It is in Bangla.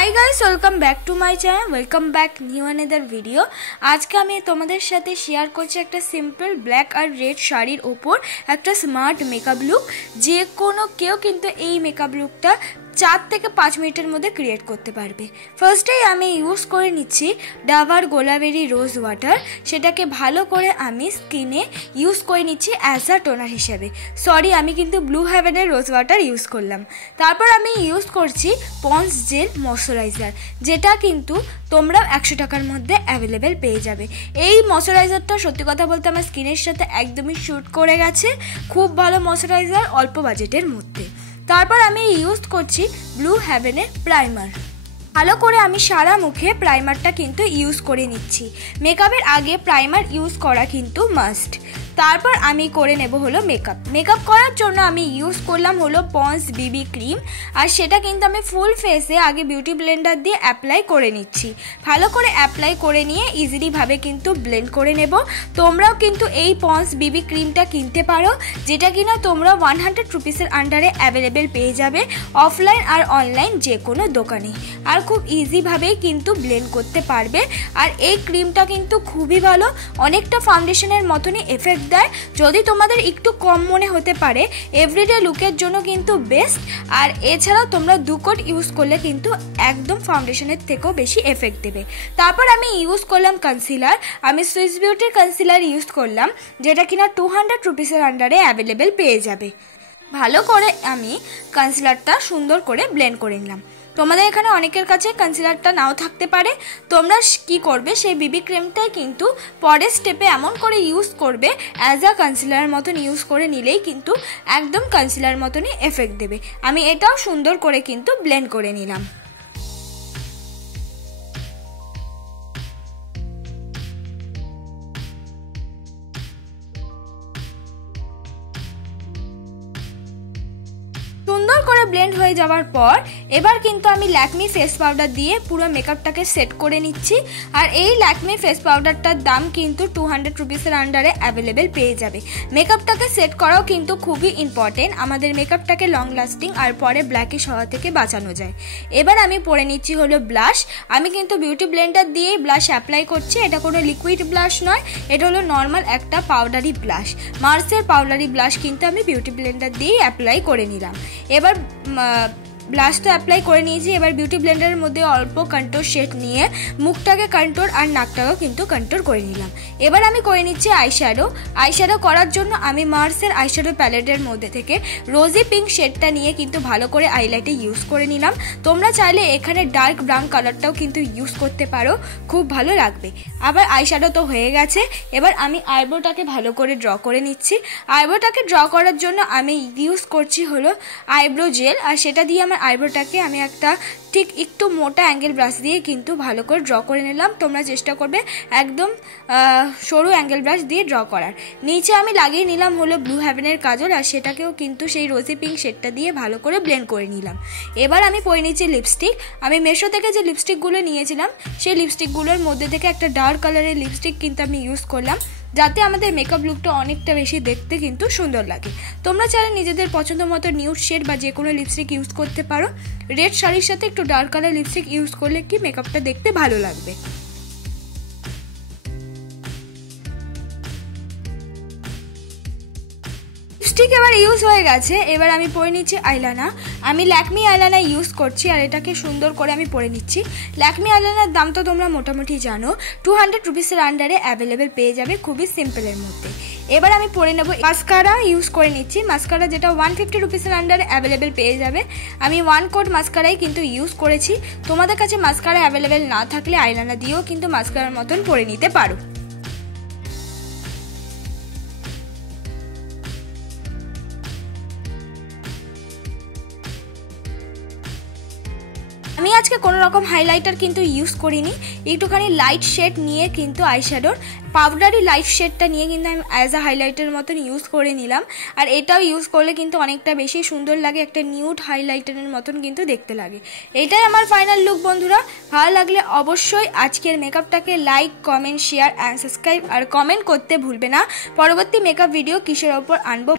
High guys welcome back to my channel welcome back new another video. आज के आमी तोमादेर साथे शेयर करछि एकटा सिम्पल ब्लैक और रेड शाड़ीर ओपर एकटा स्मार्ट मेकअप लुक। जे कोनो केउ किन्तु एई मेकअप लुकटा 4 থেকে 5 मिनटेर मध्य क्रिएट करते पारबे। फार्स्टे आमी यूज करे निচ্ছি डाबर गोलाबेरी रोज वाटार, सेटाके भालो करे आमी स्किने यूज करे निচ্ছি एज अ टोनार हिसेबे। सरि आमी किन्तु ब्लू हेवेনের रोज वाटार यूज करलाम। तारपर आमी यूज करছি पन्स जेल मयश्चाराइजार, जेटा किन्तु তোমরা 100 টাকার মধ্যে अवेलेबल পেয়ে যাবে। এই ময়শ্চারাইজারটা সত্যি কথা বলতে আমার স্কিনের সাথে একদমই শুট করে গেছে। খুব ভালো ময়শ্চারাইজার অল্প বাজেটের মধ্যে। তারপর আমি ইউজ করছি ব্লু হেভেনের প্রাইমার। ভালো করে আমি সারা মুখে প্রাইমারটা কিন্তু ইউজ করে নিচ্ছি। মেকআপের আগে প্রাইমার ইউজ করা কিন্তু মাস্ট। তারপর আমি করে নেব হলো মেকআপ করার জন্য আমি ইউজ করলাম হলো পন্স বিবি ক্রিম, আর সেটা কিন্তু আমি ফুল ফেসে আগে বিউটি ব্লেন্ডার দিয়ে অ্যাপ্লাই করে নিচ্ছি। ভালো করে অ্যাপ্লাই করে নিয়ে ইজিলি ভাবে কিন্তু ব্লেন্ড করে নেব। তোমরাও কিন্তু এই পন্স বিবি ক্রিমটা কিনতে পারো, যেটা কিনা তোমরা 100 রুপিসের আন্ডারে অ্যাভেলেবেল পেয়ে যাবে অফলাইন আর অনলাইন যে কোনো দোকানে। আর খুব ইজি ভাবে কিন্তু ব্লেন্ড করতে পারবে। আর এই ক্রিমটা কিন্তু খুবই ভালো, অনেকটা ফাউন্ডেশনের মতনই এফেক্ট দেয়। যদি তোমাদের একটু কম মনে হতে পারে এভরিডে লুকের জন্য কিন্তু বেস্ট। আর এছাড়াও তোমরা 2 কোট ইউজ করলে কিন্তু একদম ফাউন্ডেশনের থেকেও বেশি এফেক্ট দেবে। তারপর আমি ইউজ করলাম কনসিলার। আমি সুইস বিউটির কনসিলার ইউজ করলাম, যেটা কিনা 200 রুপিসের আন্ডারে অ্যাভেলেবেল পেয়ে যাবে। ভালো করে আমি কনসিলারটা সুন্দর করে ব্লেন্ড করে নিলাম। তোমাদের এখানে অনেকের কাছে কনসিলারটা নাও থাকতে পারে। তোমরা কি করবে, সেই বিবি ক্রিমটাই কিন্তু পরের স্টেপে এমন করে ইউজ করবে অ্যাজ আ কনসিলার মতন ইউজ করে নিলেই কিন্তু একদম কনসিলার মতনই এফেক্ট দেবে। আমি এটাও সুন্দর করে কিন্তু ব্লেন্ড করে নিলাম। সুন্দর করে ব্লেন্ড হয়ে যাওয়ার পর এবার কিন্তু আমি ল্যাকমি ফেস পাউডার দিয়ে পুরো মেকআপটাকে সেট করে নিচ্ছি। আর এই ল্যাকমি ফেস পাউডারটার দাম কিন্তু 200 রুপিসের আন্ডারে অ্যাভেলেবেল পেয়ে যাবে। মেকআপটাকে সেট করাও কিন্তু খুবই ইম্পর্টেন্ট, আমাদের মেকআপটাকে লং লাস্টিং আর পরে ব্ল্যাকিশ হওয়া থেকে বাঁচানো যায়। এবার আমি পরে নিচ্ছি হলো ব্লাশ। আমি কিন্তু বিউটি ব্লেন্ডার দিয়েই ব্লাশ অ্যাপ্লাই করছি। এটা কোনো লিকুইড ব্লাশ নয়, এটা হলো নর্মাল একটা পাউডারি ব্লাশ। মার্সের পাউডারি ব্লাশ কিন্তু আমি বিউটি ব্লেন্ডার দিয়েই অ্যাপ্লাই করে নিলাম। এবার ব্লাশটা অ্যাপ্লাই করে নিয়েছি। এবার বিউটি ব্লেন্ডারের মধ্যে অল্প কন্ট্রোল শেড নিয়ে মুখটাকে কন্ট্রোল আর নাকটাকেও কিন্তু কন্ট্রোল করে নিলাম। এবার আমি করে নিচ্ছি আইশ্যাডো করার জন্য আমি মার্সের আইশ্যাডো প্যালেটের মধ্যে থেকে রোজি পিঙ্ক শেডটা নিয়ে কিন্তু ভালো করে আইলাইটে ইউজ করে নিলাম। তোমরা চাইলে এখানে ডার্ক ব্রাউন কালারটাও কিন্তু ইউজ করতে পারো, খুব ভালো লাগবে। আবার আইশ্যাডো তো হয়ে গেছে। এবার আমি আইব্রোটাকে ভালো করে ড্র করে নিচ্ছি। আইব্রোটাকে ড্র করার জন্য আমি ইউজ করছি হলো আইব্রো জেল, আর সেটা দিয়ে আমার আইব্রোটাকে আমি একটা ঠিক একটু মোটা অ্যাঙ্গেল ব্রাশ দিয়ে কিন্তু ভালো করে ড্র করে নিলাম। তোমরা চেষ্টা করবে একদম সরু অ্যাঙ্গেল ব্রাশ দিয়ে ড্র করার। নিচে আমি লাগিয়ে নিলাম হলো ব্লু হেভেনের কাজল, আর সেটাকেও কিন্তু সেই রোজি পিঙ্ক শেডটা দিয়ে ভালো করে ব্লেন্ড করে নিলাম। এবার আমি পরে নিচ্ছি লিপস্টিক। আমি মেশো থেকে যে লিপস্টিকগুলো নিয়েছিলাম সেই লিপস্টিকগুলোর মধ্যে থেকে একটা ডার্ক কালারের লিপস্টিক কিন্তু আমি ইউজ করলাম, যাতে আমাদের মেকআপ লুকটা অনেকটা বেশি দেখতে কিন্তু সুন্দর লাগে। তোমরা চাইলে নিজেদের পছন্দ মতো নিউড শেড বা যে কোনো লিপস্টিক ইউজ করতে পারো। রেড শাড়ির সাথে একটু ডার্ক কালার লিপস্টিক ইউজ করলে কি মেকআপটা দেখতে ভালো লাগবে। লিপস্টিক এবার ইউজ হয়ে গেছে। এবার আমি পরে নিচ্ছি আইলাইনার। আমি ল্যাকমি আইলাইনার ইউজ করছি, আর এটাকে সুন্দর করে আমি পরে নিচ্ছি। ল্যাকমি আইলাইনার দাম তো তোমরা মোটামুটি জানো, 200 রুপিসের আন্ডারে অ্যাভেলেবেল পেয়ে যাবে খুবই সিম্পলের মধ্যে। এবার আমি পরে নেব মাস্কারা ইউজ করে নিচ্ছি। মাস্কারা যেটা 150 রুপিসের আন্ডারে অ্যাভেলেবেল পেয়ে যাবে। আমি 1 কোট মাস্কারাই কিন্তু ইউজ করেছি। তোমাদের কাছে মাস্কারা অ্যাভেলেবেল না থাকলে আইলাইনার দিয়েও কিন্তু মাস্কারার মতন পরে নিতে পারো। আমি আজকে কোনো রকম হাইলাইটার কিন্তু ইউজ করিনি, একটুখানি লাইট শেড নিয়ে কিন্তু আইশ্যাডোর পাউডারি লাইট শেডটা নিয়ে কিন্তু আমি অ্যাজ আ হাইলাইটারের মতন ইউজ করে নিলাম। আর এটাও ইউজ করলে কিন্তু অনেকটা বেশি সুন্দর লাগে, একটা নিউড হাইলাইটারের মতন কিন্তু দেখতে লাগে। এটাই আমার ফাইনাল লুক বন্ধুরা। ভালো লাগলে অবশ্যই আজকের মেকআপটাকে like, comment, share and subscribe আর কমেন্ট করতে ভুলবে না পরবর্তী মেকআপ ভিডিও কিসের ওপর আনবো।